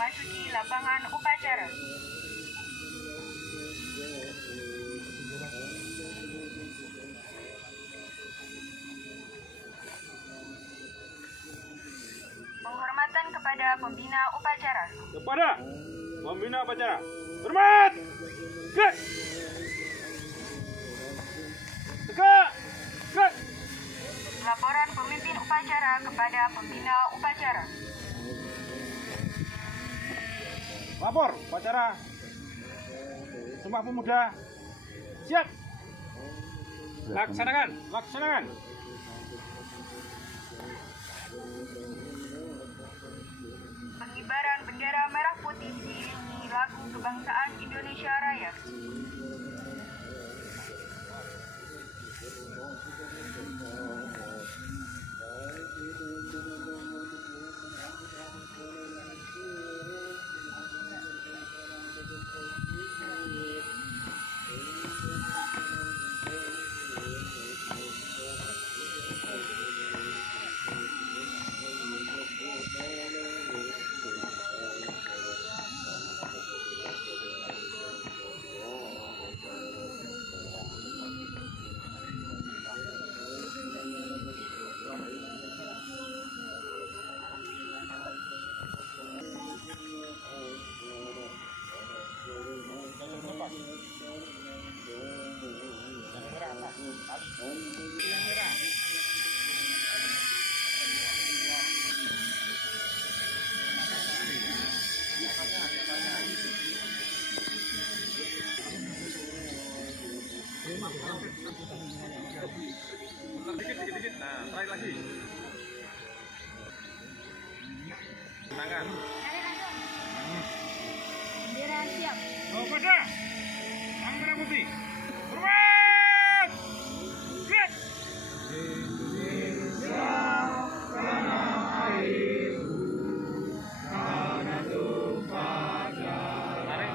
memasuki lapangan upacara. Penghormatan kepada pembina upacara. Hormat! Gerak! Tegak! Gerak! Laporan pemimpin upacara kepada pembina upacara. Lapor upacara. Sumpah Pemuda. Siap. Laksanakan. Pengibaran bendera merah putih diiringi lagu kebangsaan Indonesia Raya. Dikit. Nah, terakhir lagi. Tangan. Bendera siap. Pada. Tangan merah putih. Hormat! Gerak! Indonesia tanah airku, tanah tumpah darah. Tarik.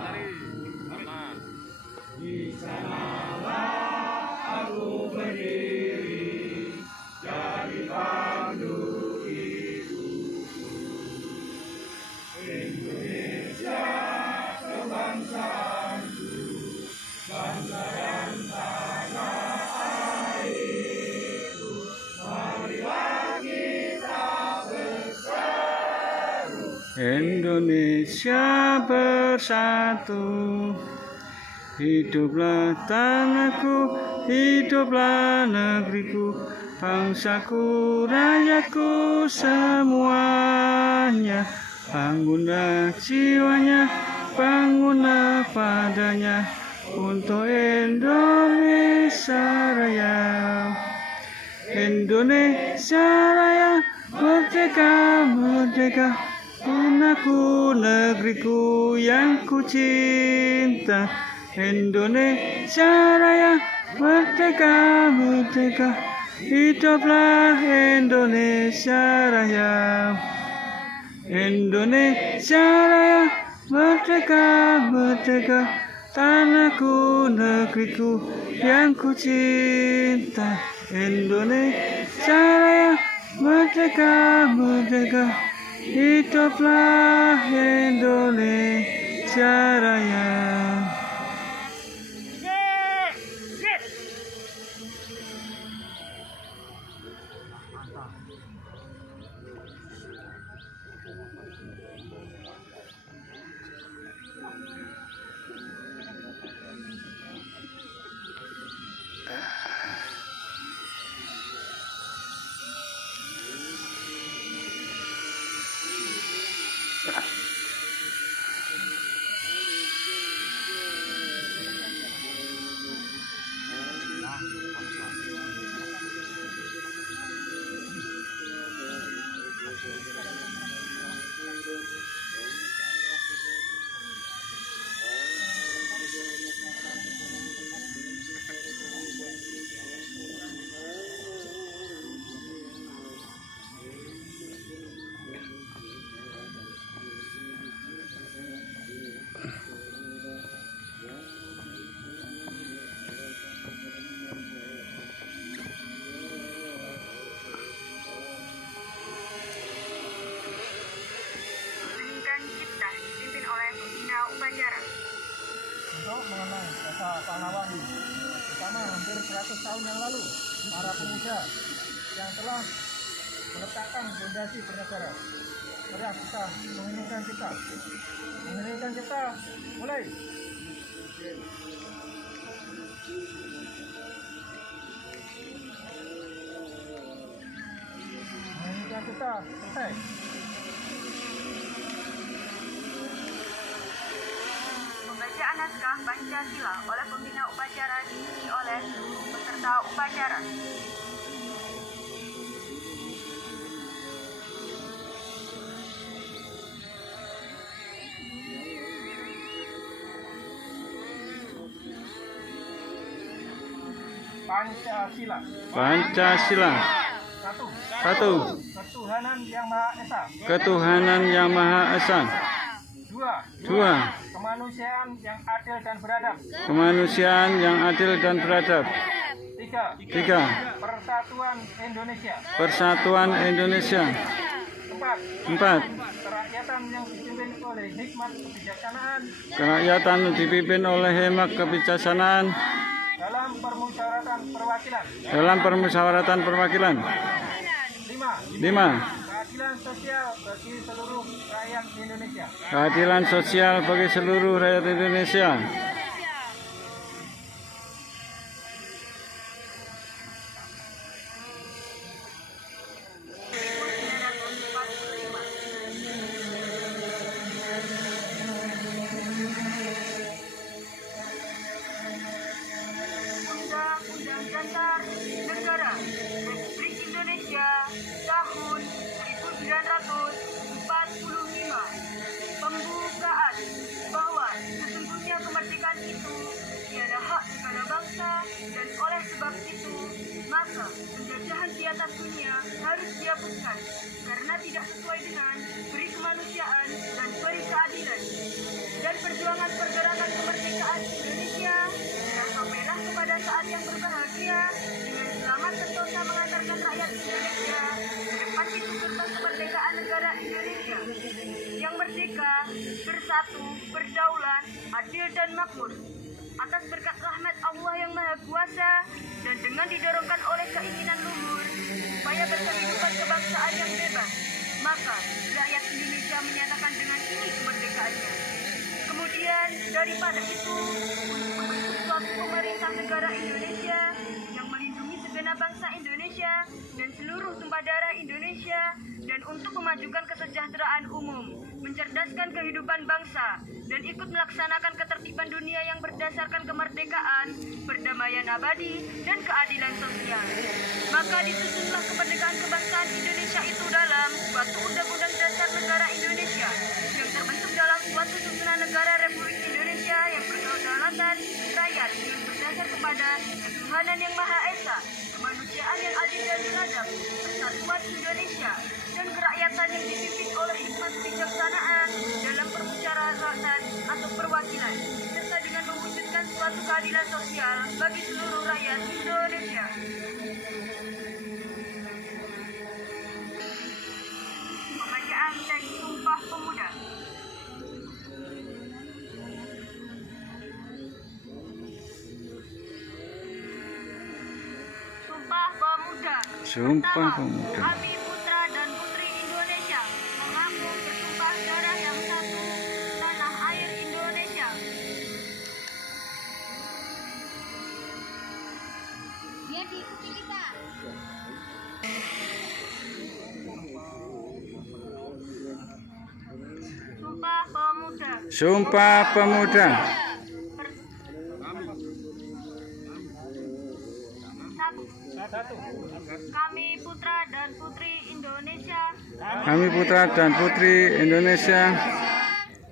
Aman. Di sanalah aku berdiri, jadi pandu hidupku. Indonesia kebangsaanku, bangsa dan tanah airku. Marilah kita berseru, Indonesia bersatu. Hiduplah tanahku, hiduplah negeriku, bangsaku, rakyatku semuanya. Bangunlah jiwanya, bangunlah padanya, untuk Indonesia Raya. Indonesia Raya, merdeka, merdeka, tanahku, negeriku yang ku cinta. Indonesia Raya, merdeka, merdeka, hiduplah Indonesia Raya. Indonesia Raya, merdeka, merdeka, tanahku, negeriku yang ku cinta. Indonesia Raya, merdeka, merdeka, hiduplah Indonesia Raya. untuk mengenang jasa pahlawan pertama hampir 100 tahun yang lalu, para pemuda yang telah meletakkan fondasi bernegara. Mari kita mengheningkan cipta, mulai. Mengheningkan cipta, selesai. Pembacaan naskah Pancasila oleh pembina upacara diisi oleh seluruh peserta upacara. Pancasila. Pancasila. Satu. 1. Ketuhanan Yang Maha Esa. Ketuhanan Yang Maha Esa. 2. 2. Kemanusiaan yang adil dan beradab. Kemanusiaan yang adil dan beradab. 3. 3. Persatuan Indonesia. Persatuan Indonesia. 4. 4. Kerakyatan yang dipimpin oleh hikmat kebijaksanaan Kerakyatan dipimpin oleh hikmat kebijaksanaan dalam permusyawaratan perwakilan. dalam permusyawaratan perwakilan. 5. 5. Keadilan sosial bagi seluruh rakyat Indonesia. Keadilan sosial bagi seluruh rakyat Indonesia. Undang-Undang Dasar Negara Republik Indonesia tahun 1945. Pembukaan bahwa sesungguhnya kemerdekaan itu tiada hak segala bangsa, dan oleh sebab itu maka penjajahan di atas dunia harus dihapuskan karena tidak sesuai dengan peri kemanusiaan dan peri keadilan. Dan perjuangan pergerakan kemerdekaan Indonesia sampailah kepada saat yang berbahagia dengan selamat sentosa mengantarkan rakyat Indonesia ke depan pintu gerbang kemerdekaan negara Indonesia yang merdeka, bersatu, berdaulat, adil dan makmur. Atas berkat rahmat Allah yang Maha Kuasa dan dengan didorongkan oleh keinginan luhur supaya berkehidupan kebangsaan yang bebas, maka rakyat Indonesia menyatakan dengan ini kemerdekaannya. Kemudian daripada itu, untuk membentuk suatu pemerintah negara Indonesia yang melindungi segenap bangsa Indonesia dan seluruh tumpah darah Indonesia, dan untuk memajukan kesejahteraan umum, mencerdaskan kehidupan bangsa, dan ikut melaksanakan ketertiban dunia yang berdasarkan kemerdekaan, perdamaian abadi, dan keadilan sosial. Maka disusunlah kemerdekaan kebangsaan Indonesia itu dalam suatu Undang-Undang Dasar Negara Indonesia yang terbentuk dalam suatu susunan negara Republik Indonesia yang berkedaulatan rakyat yang berdasar kepada ketuhanan yang Maha Esa, kemanusiaan yang adil dan beradab, persatuan Indonesia, dan kerakyatan yang dipimpin oleh hikmat kebijaksanaan dalam permusyawaratan atau perwakilan, serta dengan mewujudkan suatu keadilan sosial bagi seluruh rakyat Indonesia. Pembacaan teks Sumpah Pemuda. Sumpah Pemuda. Sumpah Pertama, Pemuda. kami putra dan putri Indonesia mengaku bersumpah darah yang satu, tanah air Indonesia. Biar diikuti kita. Sumpah Pemuda. Sumpah Pemuda. Satu. Kami putra dan putri Indonesia Kami putra dan putri Indonesia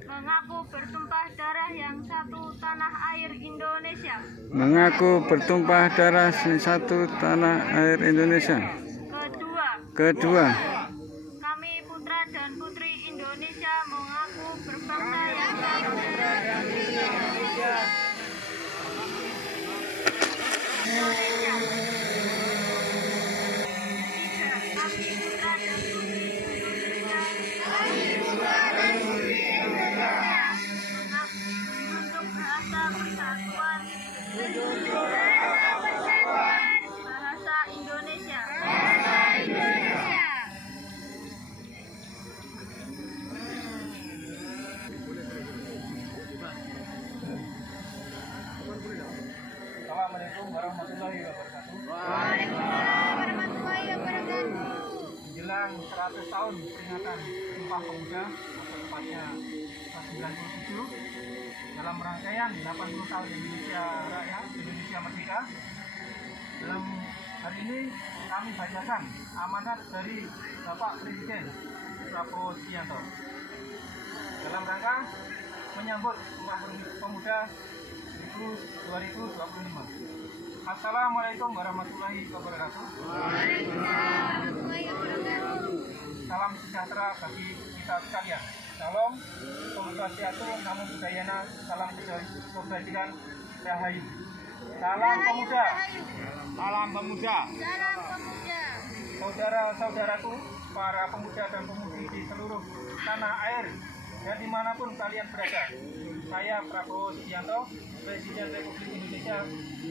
mengaku bertumpah darah yang satu, tanah air Indonesia. mengaku bertumpah darah satu tanah air Indonesia. Kedua, Kedua, kami putra dan putri Indonesia mengaku berbangsa yang satu. Indonesia. Tiga, kami putra dan putri Indonesia mengaku untuk berasal Rasa Persatuan. Bahasa Indonesia. Assalamualaikum warahmatullahi wabarakatuh. Waalaikumsalam warahmatullahi wabarakatuh. Menjelang 100 tahun peringatan Sumpah Pemuda atau tepatnya 97 dalam rangkaian 80 tahun Indonesia Raya, Indonesia Merdeka. Dalam hari ini kami bacakan amanat dari Bapak Presiden Prabowo Subianto dalam rangka menyambut Sumpah Pemuda 2025. Assalamualaikum warahmatullahi wabarakatuh. Waalaikumsalam warahmatullahi wabarakatuh. Salam sejahtera bagi kita sekalian. Salam Swastiastu, Namo Buddhaya, salam kebajikan, rahayu. Salam pemuda. Salam pemuda. Salam pemuda. Saudara-saudaraku, para pemuda dan pemudi di seluruh tanah air dan dimanapun kalian berada. Saya Prabowo Subianto, Presiden Republik Indonesia,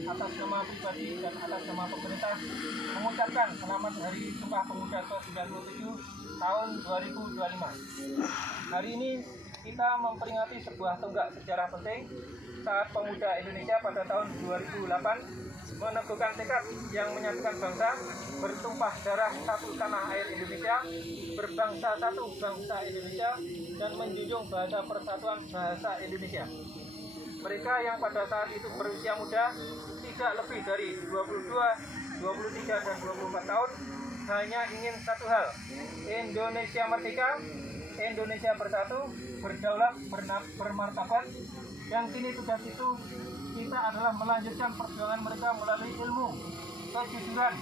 atas nama pribadi dan atas nama pemerintah mengucapkan selamat Hari Sumpah Pemuda ke-97 tahun 2025. Hari ini kita memperingati sebuah tonggak sejarah penting saat pemuda Indonesia pada tahun 2008 meneguhkan tekad yang menyatukan bangsa, bertumpah darah satu tanah air Indonesia, berbangsa satu bangsa Indonesia, dan menjunjung bahasa persatuan bahasa Indonesia. Mereka yang pada saat itu berusia muda, tidak lebih dari 22, 23, dan 24 tahun, hanya ingin satu hal: Indonesia merdeka, Indonesia bersatu, berdaulat, bermartabat. Dan kini tugas itu kita adalah melanjutkan perjuangan mereka melalui ilmu, kejujuran,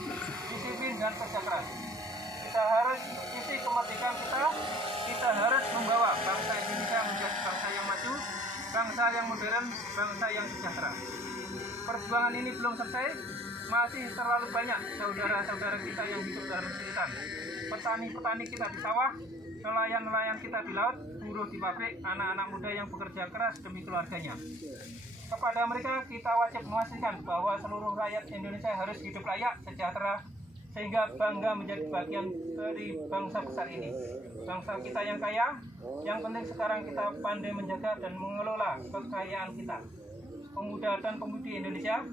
disiplin, dan kerja keras. Kita harus isi kemerdekaan kita harus membawa bangsa Indonesia menjadi bangsa yang maju, bangsa yang modern, bangsa yang sejahtera. Perjuangan ini belum selesai, masih terlalu banyak saudara-saudara kita yang hidup dalam kesulitan. Petani-petani kita di sawah, nelayan-nelayan kita di laut, buruh di pabrik, anak-anak muda yang bekerja keras demi keluarganya. Kepada mereka kita wajib memastikan bahwa seluruh rakyat Indonesia harus hidup layak, sejahtera, sehingga bangga menjadi bagian dari bangsa besar ini. Bangsa kita yang kaya, yang penting sekarang kita pandai menjaga dan mengelola kekayaan kita. Pemuda dan pemudi Indonesia,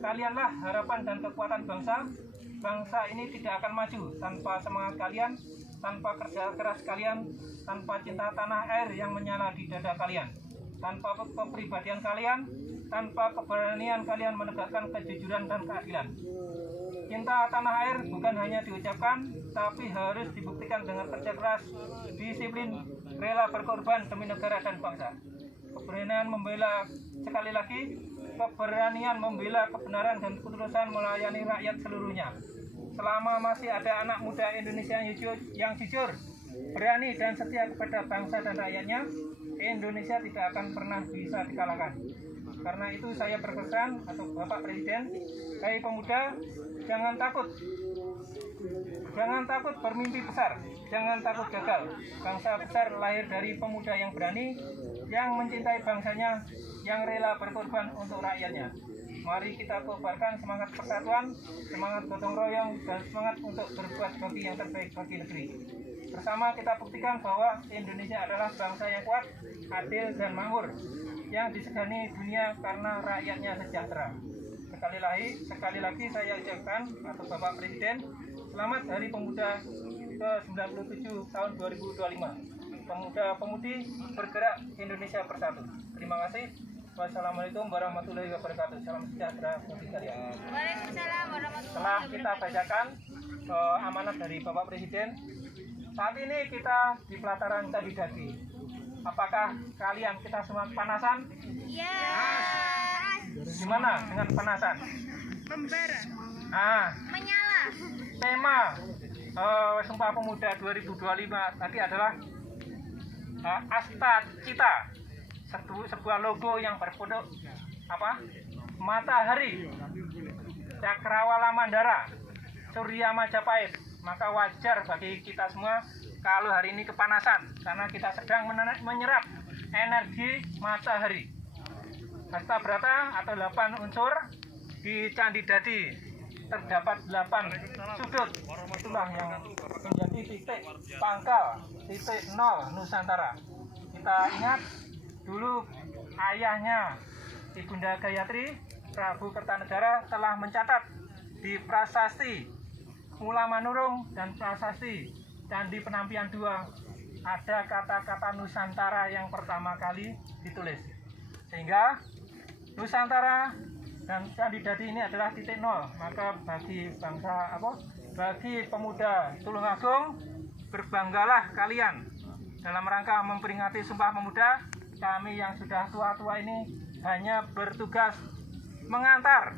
kalianlah harapan dan kekuatan bangsa. Bangsa ini tidak akan maju tanpa semangat kalian, tanpa kerja keras kalian, tanpa cinta tanah air yang menyala di dada kalian, tanpa kepribadian kalian, tanpa keberanian kalian menegakkan kejujuran dan keadilan. Cinta tanah air bukan hanya diucapkan, tapi harus dibuktikan dengan kerja keras, disiplin, rela berkorban demi negara dan bangsa. Keberanian membela, sekali lagi, keberanian membela kebenaran dan ketulusan melayani rakyat seluruhnya. Selama masih ada anak muda Indonesia yang jujur, berani dan setia kepada bangsa dan rakyatnya, Indonesia tidak akan pernah bisa dikalahkan. Karena itu saya berpesan atau Bapak Presiden, hai pemuda, jangan takut bermimpi besar, jangan takut gagal. Bangsa besar lahir dari pemuda yang berani, yang mencintai bangsanya, yang rela berkorban untuk rakyatnya. Mari kita kobarkan semangat persatuan, semangat gotong royong, dan semangat untuk berbuat bagi yang terbaik bagi negeri. Bersama kita buktikan bahwa Indonesia adalah bangsa yang kuat, adil, dan makmur, yang disegani dunia karena rakyatnya sejahtera. Sekali lagi saya ucapkan atau Bapak Presiden, selamat Hari Pemuda ke-97 tahun 2025. Pemuda-pemudi bergerak Indonesia bersatu. Terima kasih. Wassalamualaikum warahmatullahi wabarakatuh. Salam sejahtera bagi kalian. Waalaikumsalam warahmatullahi Setelah kita bacakan amanat dari Bapak Presiden, saat ini kita di pelataran Candi Dadi. Apakah kalian kita semua kepanasan? Iya. Gimana dengan panasan? Membara. Menyala. Tema Sumpah Pemuda 2025 tadi adalah Asta Cita, sebuah logo yang berbentuk matahari, cakrawala mandara, surya Majapahit. Maka wajar bagi kita semua kalau hari ini kepanasan karena kita sedang menyerap energi matahari. Hasta Brata atau 8 unsur. Di Candi Dadi terdapat 8 sudut. Itulah yang menjadi titik pangkal, titik nol Nusantara. Kita ingat dulu ayahnya Ibunda Gayatri, Prabu Kertanegara, telah mencatat di prasasti Mula Manurung dan prasasti Candi Penampian II ada kata-kata Nusantara yang pertama kali ditulis. Sehingga Nusantara dan Candi Dadi ini adalah titik nol. Maka bagi bagi pemuda Tulungagung, berbanggalah kalian. Dalam rangka memperingati Sumpah Pemuda, kami yang sudah tua-tua ini hanya bertugas mengantar.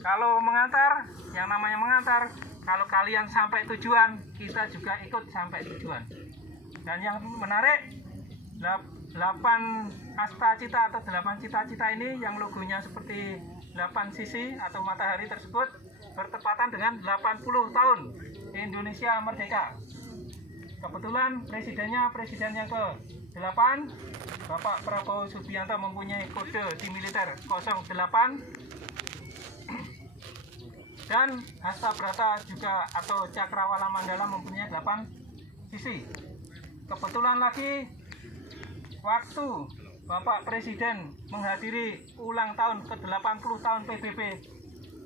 Kalau mengantar, yang namanya mengantar, kalau kalian sampai tujuan, kita juga ikut sampai tujuan. Dan yang menarik, 8 hasta cita atau 8 cita-cita ini yang logonya seperti 8 sisi atau matahari tersebut bertepatan dengan 80 tahun Indonesia merdeka. Kebetulan presidennya presiden yang ke-8, Bapak Prabowo Subianto mempunyai kode di militer 08. Dan Hasta Brata juga atau Cakrawala Mandala mempunyai 8 sisi. Kebetulan lagi waktu Bapak Presiden menghadiri ulang tahun ke-80 tahun PBB,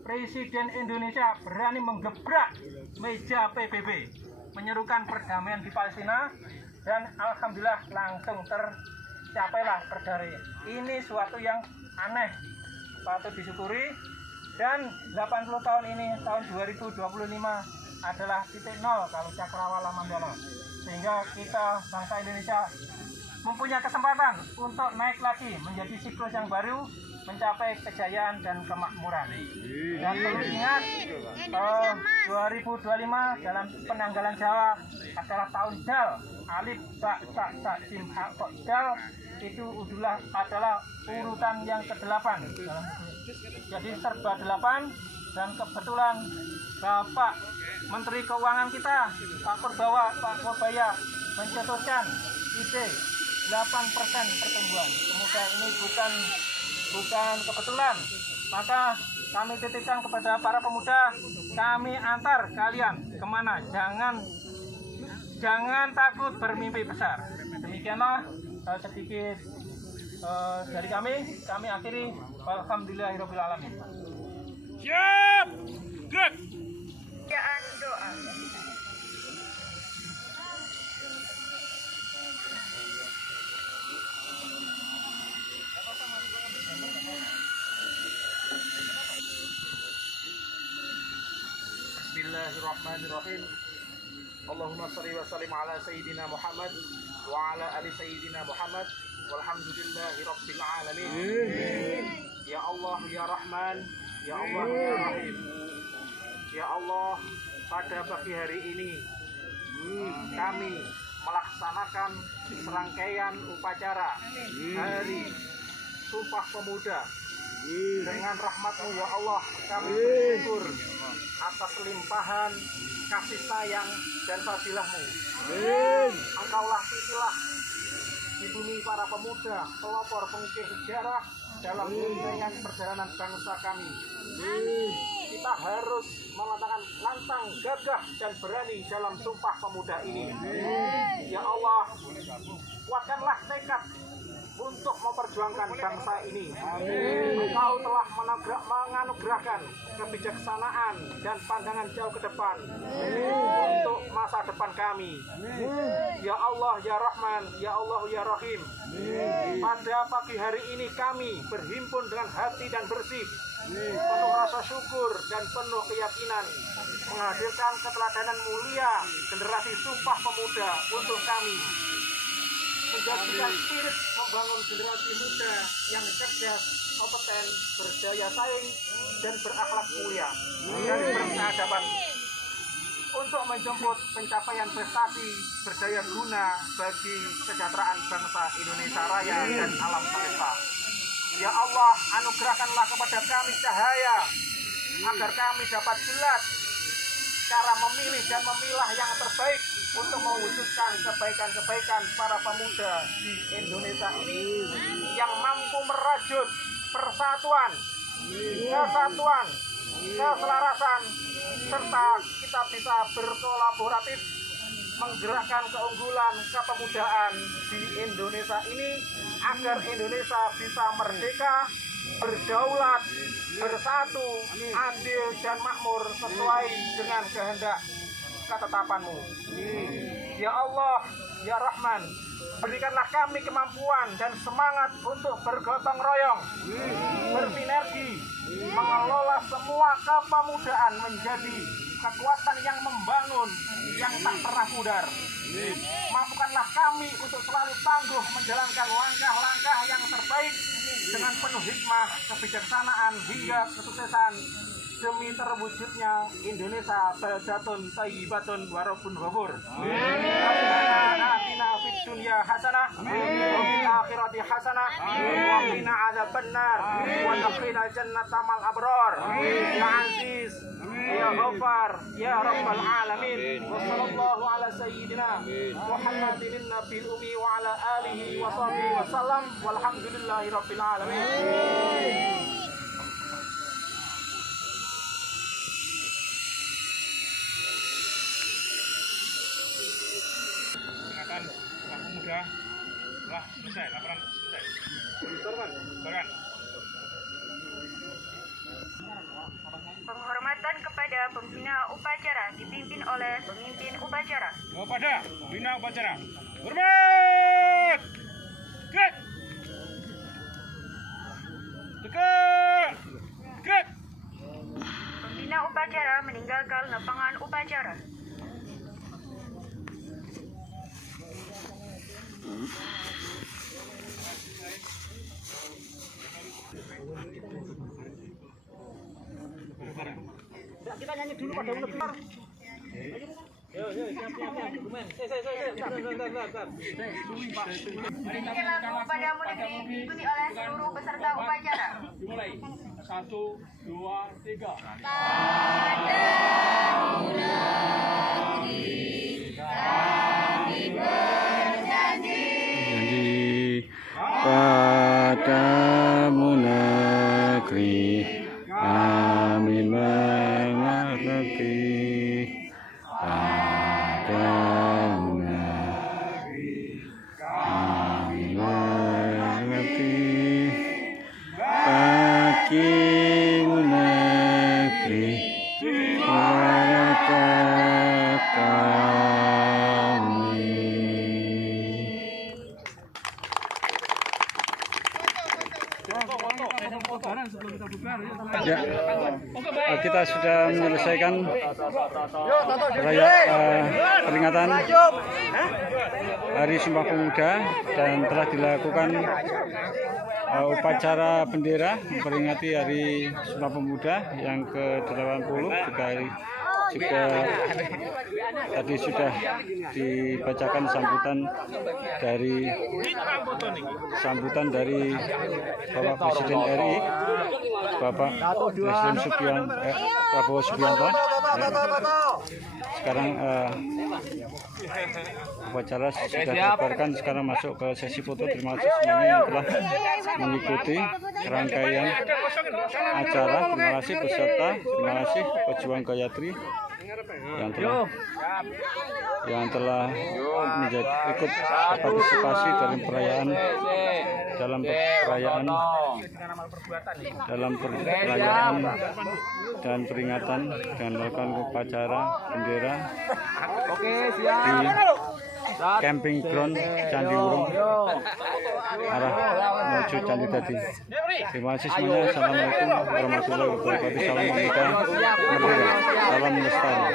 Presiden Indonesia berani menggebrak meja PBB, menyerukan perdamaian di Palestina, dan alhamdulillah langsung tercapailah perdamaian. Ini suatu yang aneh, patut disyukuri. Dan 80 tahun ini, tahun 2025 adalah titik nol kalau Cakrawala Mandala. Sehingga kita bangsa Indonesia mempunyai kesempatan untuk naik lagi menjadi siklus yang baru, mencapai kejayaan dan kemakmuran. Dan perlu diingat, 2025 dalam penanggalan Jawa adalah tahun Dal. Alif, Ba, Sa, Sa, Jim, Ha, Kok, Dal. Itu adalah urutan yang ke-8 dalam buku. Jadi serba 8, dan kebetulan Bapak Menteri Keuangan kita, Pak Purbaya, mencetuskan ide 8% pertumbuhan. Semoga ini bukan kebetulan. Maka kami titipkan kepada para pemuda, kami antar kalian kemana. Jangan takut bermimpi besar. Demikianlah sedikit dari kami akhiri. Alhamdulillahirrahmanirrahim. Siap! Gerak! Bacaan doa. Bismillahirrahmanirrahim. Allahumma shalli wa sallim ala sayyidina Muhammad wa ala ali sayyidina Muhammad walhamdulillahi rabbil alamin. Ya Allah ya Rahman, ya Allah ya Rahim. Ya Allah, pada pagi hari ini kami melaksanakan serangkaian upacara Hari Sumpah Pemuda. Dengan rahmat-Mu ya Allah, kami bersyukur atas limpahan kasih sayang dan fadilah-Mu. Engkaulah titilah di bumi para pemuda, pelopor pengukir sejarah dalam rangkaian perjalanan bangsa kami. Kita harus mengatakan lantang, gagah, dan berani dalam Sumpah Pemuda ini. Ya Allah, kuatkanlah tekad untuk memperjuangkan bangsa ini. Engkau telah menganugerahkan kebijaksanaan dan pandangan jauh ke depan untuk masa depan kami. Ya Allah ya Rahman, ya Allah ya Rahim. Pada pagi hari ini kami berhimpun dengan hati dan bersih, penuh rasa syukur dan penuh keyakinan, menghadirkan keteladanan mulia generasi Sumpah Pemuda untuk kami, menjadikan spirit membangun generasi muda yang cerdas, kompeten, berdaya saing, dan berakhlak mulia dan berkeadaban, untuk menjemput pencapaian prestasi berdaya guna bagi kesejahteraan bangsa Indonesia Raya dan alam semesta. Ya Allah, anugerahkanlah kepada kami cahaya agar kami dapat jelas cara memilih dan memilah yang terbaik untuk mewujudkan kebaikan-kebaikan para pemuda di Indonesia ini yang mampu merajut persatuan, kesatuan, keselarasan, serta kita bisa berkolaboratif menggerakkan keunggulan kepemudaan di Indonesia ini agar Indonesia bisa merdeka, berdaulat, bersatu, adil dan makmur sesuai dengan kehendak ketetapan-Mu. Ya Allah, ya Rahman, berikanlah kami kemampuan dan semangat untuk bergotong royong, bersinergi, mengelola semua kepemudaan menjadi kekuatan yang membangun, yang tak pernah pudar. Mampukanlah kami untuk selalu tangguh menjalankan langkah-langkah yang terbaik dengan penuh hikmah, kebijaksanaan hingga kesuksesan demi terwujudnya Indonesia baldatun thayyibatun wa rabbun ghafur. Rabbana atina fid dunya hasanah wa fil akhirati hasanah wa qina adzabannar wa adkhilna jannata mal abrar. Ya Aziz, ya Ghaffar, ya Rabbal alamin. Wa sallallahu ala sayyidina Muhammadin nabiyil ummi wa ala alihi wa sahbihi wa sallam walhamdulillahi rabbil alamin. Pemuda telah selesai, laporan selesai. Bukan. Penghormatan kepada pembina upacara dipimpin oleh pemimpin upacara. Kepada pembina upacara, hormat! Gerak! Tegak! Gerak! Pembina upacara meninggalkan lapangan upacara. Kita nyanyi dulu pada ulebar. Ini lagu Padamu Negeri diikuti oleh seluruh peserta upacara. Dimulai. 1, 2, 3. Padamu negeri kami mengerti, padamu negeri kami mengerti, bagimu negeri mereka kami. Ya, kita sudah menyelesaikan peringatan Hari Sumpah Pemuda dan telah dilakukan upacara bendera memperingati Hari Sumpah Pemuda yang ke-80 juga tadi sudah dibacakan sambutan dari Bapak Presiden RI, Bapak Presiden Prabowo Subianto. Sekarang upacara sudah dibubarkan, sekarang masuk ke sesi foto. Terima kasih semuanya yang telah mengikuti rangkaian acara. Terima kasih peserta, terima kasih pejuang Gayatri yang telah ikut berpartisipasi dalam perayaan dan peringatan dengan melakukan upacara bendera di camping ground Candi Wurung arah menuju Candi Dadi. Terima kasih semuanya. Assalamualaikum warahmatullahi wabarakatuh. Salam pemuda merdeka, salam lestari.